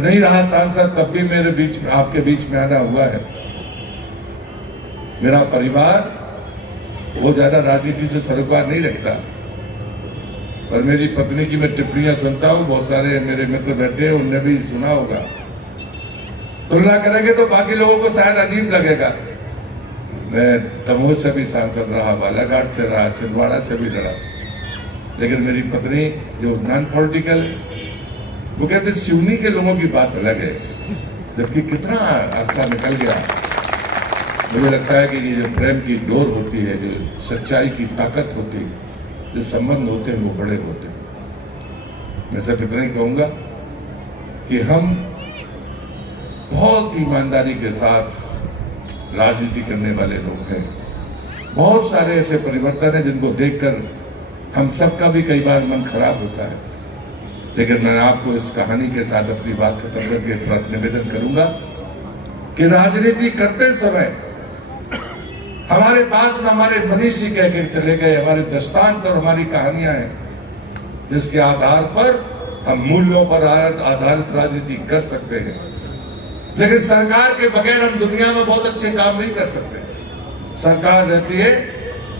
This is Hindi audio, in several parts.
नहीं रहा सांसद तब भी मेरे बीच में, आपके बीच में आना हुआ है। मेरा परिवार वो ज्यादा राजनीति से सरोकार नहीं रखता, पर मेरी पत्नी की मैं टिप्पणियां सुनता हूं, बहुत सारे मेरे मित्र बैठे हैं, उनने भी सुना होगा। तुलना करेंगे तो बाकी लोगों को शायद अजीब लगेगा। मैं दमोह से भी सांसद रहा, बालाघाट से रहा, छिंदवाड़ा से भी लड़ा, लेकिन मेरी पत्नी जो नॉन पॉलिटिकल, वो कहते सिवनी के लोगों की बात अलग है, जबकि कितना अरसा निकल गया। मुझे लगता है कि ये जो प्रेम की डोर होती है, जो सच्चाई की ताकत होती है, जो संबंध होते हैं वो बड़े होते हैं। मैं सिर्फ इतना ही कहूंगा कि हम बहुत ईमानदारी के साथ राजनीति करने वाले लोग हैं। बहुत सारे ऐसे परिवर्तन हैं जिनको देखकर हम सबका भी कई बार मन खराब होता है, लेकिन मैं आपको इस कहानी के साथ अपनी बात खत्म करके निवेदन करूंगा कि राजनीति करते समय हमारे पास में हमारे मनीषी कह के चले गए, हमारे दृष्टांत और हमारी कहानियां हैं, जिसके आधार पर हम मूल्यों पर आधारित राजनीति कर सकते हैं। लेकिन सरकार के बगैर हम दुनिया में बहुत अच्छे काम नहीं कर सकते। सरकार रहती है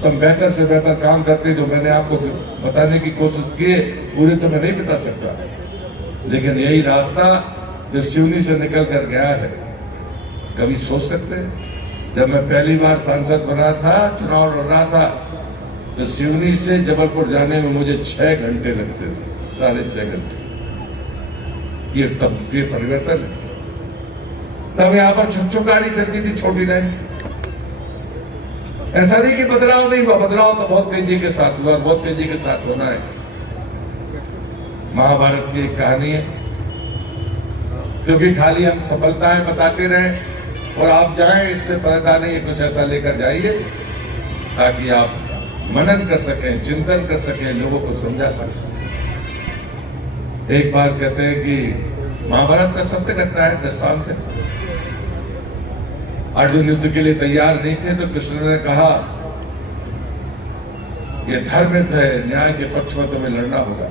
तो हम बेहतर से बेहतर काम करते हैं। जो मैंने आपको बताने की कोशिश की है पूरे तो मैं नहीं बता सकता, लेकिन यही रास्ता जो सिवनी से निकल कर गया है, कभी सोच सकते हैं? जब मैं पहली बार सांसद बना था, चुनाव लड़ रहा था, तो सिवनी से जबलपुर जाने में मुझे 6 घंटे लगते थे, 6.5 घंटे। ये तब ये परिवर्तन है। तब यहाँ पर छुक गाड़ी चलती थी, छोटी लाइन। ऐसा नहीं कि बदलाव नहीं हुआ, बदलाव तो बहुत तेजी के साथ हुआ, बहुत तेजी के साथ होना है। महाभारत की एक कहानी है, क्योंकि खाली हम सफलताएं बताते रहे और आप जाएं, इससे फायदा नहीं है। कुछ ऐसा लेकर जाइए ताकि आप मनन कर सकें, चिंतन कर सकें, लोगों को समझा सकें। एक बार कहते हैं कि महाभारत का सत्य घटना है, दृष्टांत है। अर्जुन युद्ध के लिए तैयार नहीं थे, तो कृष्ण ने कहा यह धर्म है, न्याय के पक्ष में तुम्हें लड़ना होगा।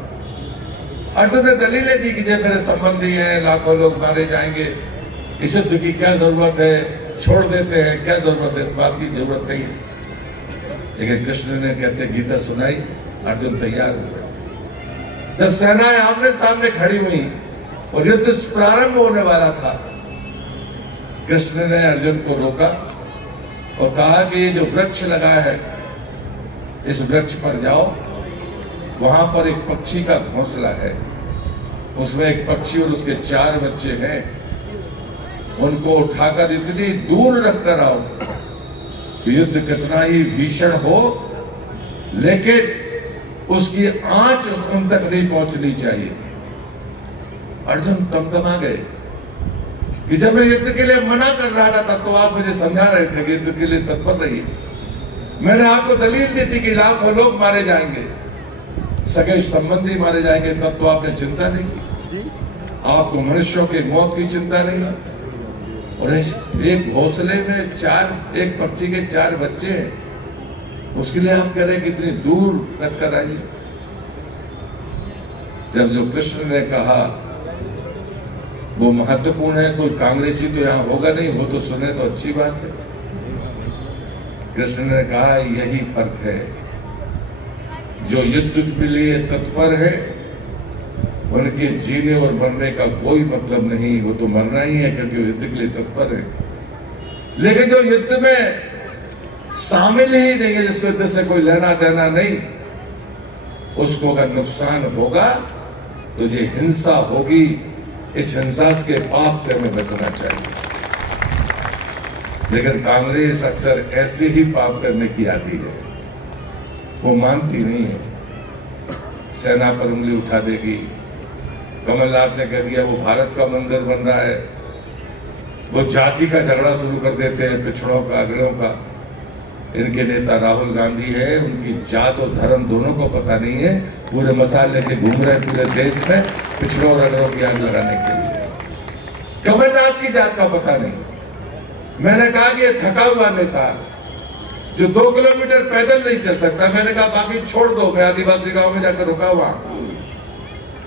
अर्जुन ने दलीलें दी कि जब मेरे संबंधी हैं, लाखों लोग मारे जाएंगे, इस युद्ध की क्या जरूरत है, छोड़ देते हैं, क्या जरूरत है, इस बात की जरूरत नहीं है। लेकिन कृष्ण ने कहते गीता सुनाई, अर्जुन तैयार हो गए। जब सेनाएं आमने सामने खड़ी हुई और युद्ध प्रारंभ होने वाला था, कृष्ण ने अर्जुन को रोका और कहा कि ये जो वृक्ष लगा है, इस वृक्ष पर जाओ, वहां पर एक पक्षी का घोंसला है, उसमें एक पक्षी और उसके 4 बच्चे हैं, उनको उठाकर इतनी दूर रखकर आओ कि युद्ध कितना ही भीषण हो, लेकिन उसकी आंच उन तक नहीं पहुंचनी चाहिए। अर्जुन तमतमा गए कि जब मैं युद्ध के लिए मना कर रहा था तो आप मुझे समझा रहे थे कि युद्ध के लिए तत्पर रहिए। मैंने आपको दलील दी थी कि लाखों लोग मारे जाएंगे, सगे संबंधी मारे जाएंगे, तब तो आपने चिंता नहीं की। आपको मनुष्यों के मौत की चिंता नहीं। और एक घोंसले में एक पक्षी के 4 बच्चे हैं, उसके लिए आप कह रहे हैं कि इतनी दूर रखकर आइए। जब जो कृष्ण ने कहा वो महत्वपूर्ण है, कोई कांग्रेसी तो यहाँ होगा नहीं, वो तो सुने तो अच्छी बात है। कृष्ण ने कहा यही फर्क है, जो युद्ध के लिए तत्पर है उनके जीने और मरने का कोई मतलब नहीं, वो तो मरना ही है क्योंकि वो युद्ध के लिए तत्पर है। लेकिन जो युद्ध में शामिल ही नहीं है, जिसको युद्ध से कोई लेना देना नहीं, उसको अगर नुकसान होगा तो ये हिंसा होगी। इस हिंसा के पाप से हमें बचना चाहिए। लेकिन कांग्रेस अक्सर ऐसे ही पाप करने की आती है, वो मानती नहीं है। सेना पर उंगली उठा देगी। कमलनाथ ने कह दिया वो भारत का मंदिर बन रहा है। वो जाति का झगड़ा शुरू कर देते हैं, पिछड़ों का, अगड़ों का। इनके नेता राहुल गांधी है, उनकी जात और धर्म दोनों को पता नहीं है, पूरे मसाले लेके घूम रहे पूरे देश में पिछड़ों और अगड़ों की आग लगाने के लिए। कमलनाथ की जात का पता नहीं। मैंने कहा कि ये थका हुआ नेता जो 2 किलोमीटर पैदल नहीं चल सकता, मैंने कहा बाकी छोड़ दो, मैं आदिवासी गांव में जाकर रुका हुआ।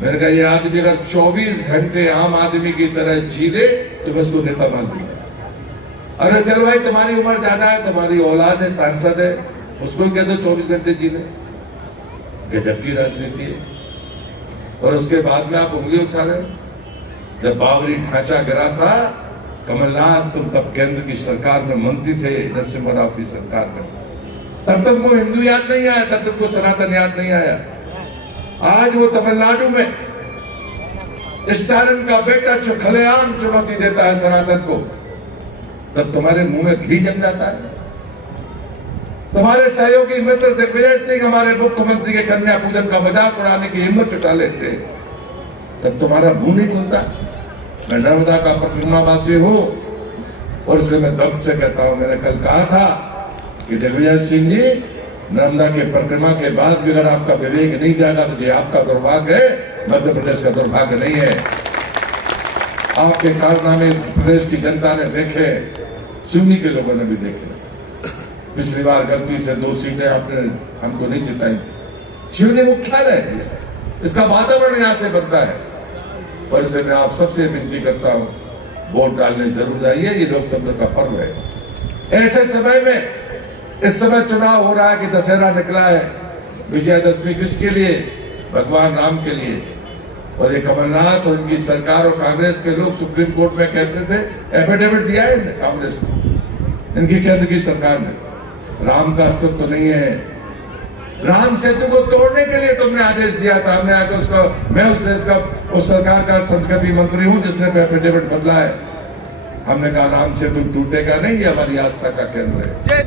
मैंने कहा ये आदमी अगर 24 घंटे आम आदमी की तरह जी ले तो मैं उसको नेता मान लूंगा। अरे चल भाई तुम्हारी उम्र ज्यादा है, तुम्हारी औलाद है, सांसद है, उसको कह दो 24 घंटे जीने। गजब की राजनीति है। और उसके बाद में आप उंगली उठा रहे हो। जब बाबरी ढांचा गिरा था, कमलनाथ तुम तब केंद्र की सरकार में मंत्री थे, नरसिम्हा राव की सरकार में, तब तक वो हिंदू याद नहीं आया, तब तक वो सनातन याद नहीं आया। आज वो तमिलनाडु में स्टालिन का बेटा जो खुलेआम चुनौती देता है सनातन को, तब तुम्हारे मुंह में घी जम जाता है। तुम्हारे सहयोगी मित्र दिग्विजय सिंह हमारे मुख्यमंत्री के कन्या पूजन का मजाक उड़ाने की हिम्मत जुटा लेते, तब तुम्हारा मुंह नहीं खुलता। मैं नर्मदा का परिक्रमावासी हूं और इसलिए मैं दम से कहता हूं, मैंने कल कहा था कि दिग्विजय सिंह जी, नर्मदा के परिक्रमा के बाद भी अगर आपका विवेक नहीं जागा तो ये आपका दुर्भाग्य है, मध्य प्रदेश का दुर्भाग्य नहीं है। आपके कारनामे इस प्रदेश की जनता ने देखे, सिवनी के लोगों ने भी देखे। पिछली बार गलती से 2 सीटें आपने हमको नहीं जिताई थी। सिवनी मुख्यालय है, इसका वातावरण यहां से बनता है। और इसलिए मैं आप सबसे विनती करता हूं, वोट डालने जरूर जाइए, ये लोकतंत्र का पर्व है। ऐसे समय में, इस समय चुनाव हो रहा है कि दशहरा निकला है, विजयादशमी किसके लिए? भगवान राम के लिए। और ये कमलनाथ और उनकी सरकार और कांग्रेस के लोग सुप्रीम कोर्ट में कहते थे, एफिडेविट दिया है कांग्रेस को, इनकी केंद्र की सरकार ने, राम का अस्तित्व तो नहीं है। राम सेतु को तोड़ने के लिए तुमने आदेश दिया था। हमने आकर उसको, मैं उस देश का, उस सरकार का संस्कृति मंत्री हूं जिसने एफिडेविट बदला है। हमने कहा राम सेतु टूटेगा नहीं, ये हमारी आस्था का केंद्र है।